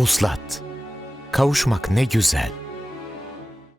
Vuslat. Kavuşmak ne güzel.